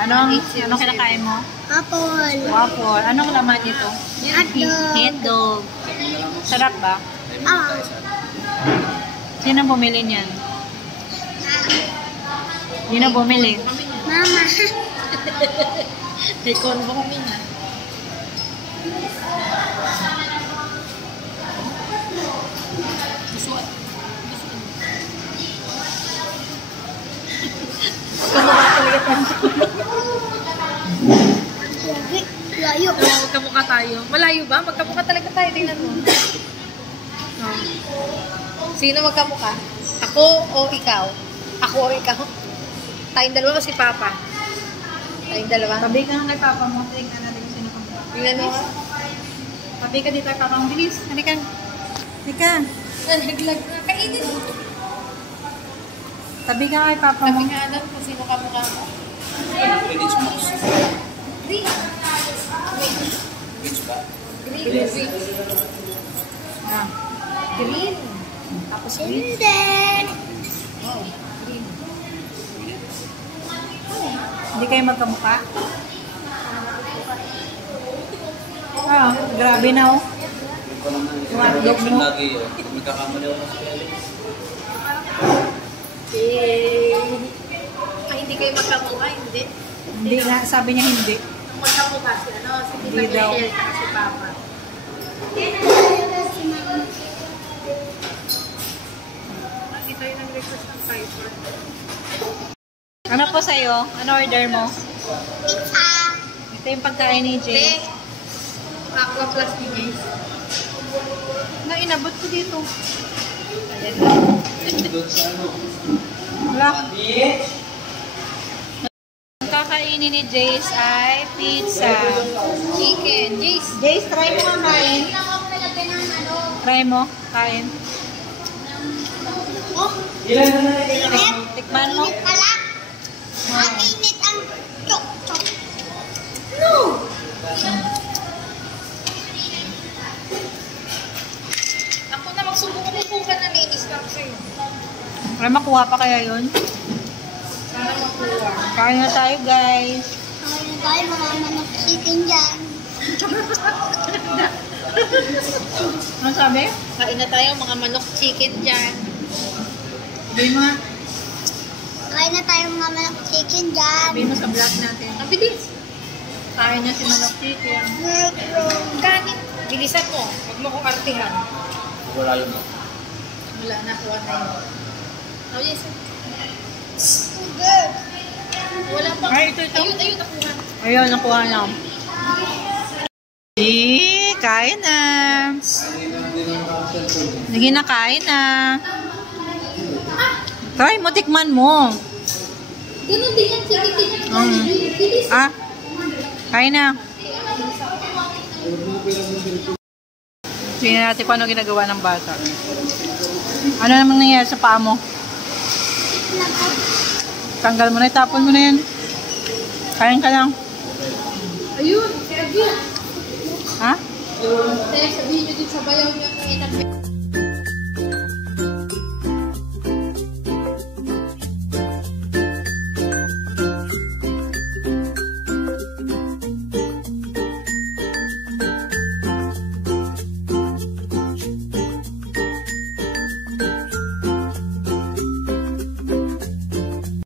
Anong kinakain mo? Apple. Waffle. Anong laman nito? Hotdog. Sarap ba? Sino bumili niyan? Sino bumili? Mama. May konbo kami na. Layo. Magkamukha tayo. Malayo ba? Magkamukha talaga tayo. Tingnan mo. Oh. Sino magkamukha? Ako o ikaw? Ako o ikaw? Tayong dalawa o si Papa? Tayong dalawa? Tabi ka kay Papa mo. Tingnan natin kung sino kamukha. Tingnan mo. Tabi ka dito kay Papa mo. Bilis. Halika. Halika. Naglag na. Kainin mo. Tabi ka kay Papa mo. Tabi ka alam kung sino kamukha mo. Green smokes. Green. Green ba? Green. Green. Tapos green. Hindi. Oh, green. Hindi kayo magkamukha? Grabe na oh. Hotdog mo. Lagi yun. Magkakamali ako sa kaya. Hindi kayo magkamukha, hindi? Hindi nga, sabi niya hindi. Magkamukha si hindi daw. Si Papa. Dito yung nag-request ng Piper. Ano po sa'yo? Ano order mo? Pizza. Ito yung pagkain ni Jay. Aqua plus ni Jay. Inabot ko dito. Ayan lang. Wala. Ang kakainin ni Jace ay pizza. Chicken. Jace, try mo nga kain. Try mo, kain. Tikman mo. Init pala. Init ang chok-chok. No! Ako na magsubok ko ka na linis lang sa'yo. Para makuha pa kaya yun? Sana makuha. Kain na tayo, guys. Kain na tayo, mga manok chicken dyan. Ano sabi? Kain na tayo, mga manok chicken dyan. Sabi mo nga. Kain na tayo, mga manok chicken dyan. Sabi mo sa vlog natin. Ang bilis. Kain na si manok chicken. Kanin. Bilisan mo. Huwag mo kong artihan. Wala yun. Wala na, kuha na yun. Oh, yes. Wala pa. Ay, ito. Ayun, nakuha. Ayun, nakuha na. Kain na. Sige na, kain na. Try mo, tikman mo. Ganun din yan. Sige. Kain na. Tingnan natin kung ano ginagawa ng bata. Ano namang nangyayari sa paa mo? Tanggal mo na, itapon mo na yan. Kain ka lang. Ayun, si Agil. Ha? Kaya sabihin nyo din sa bayaw niya.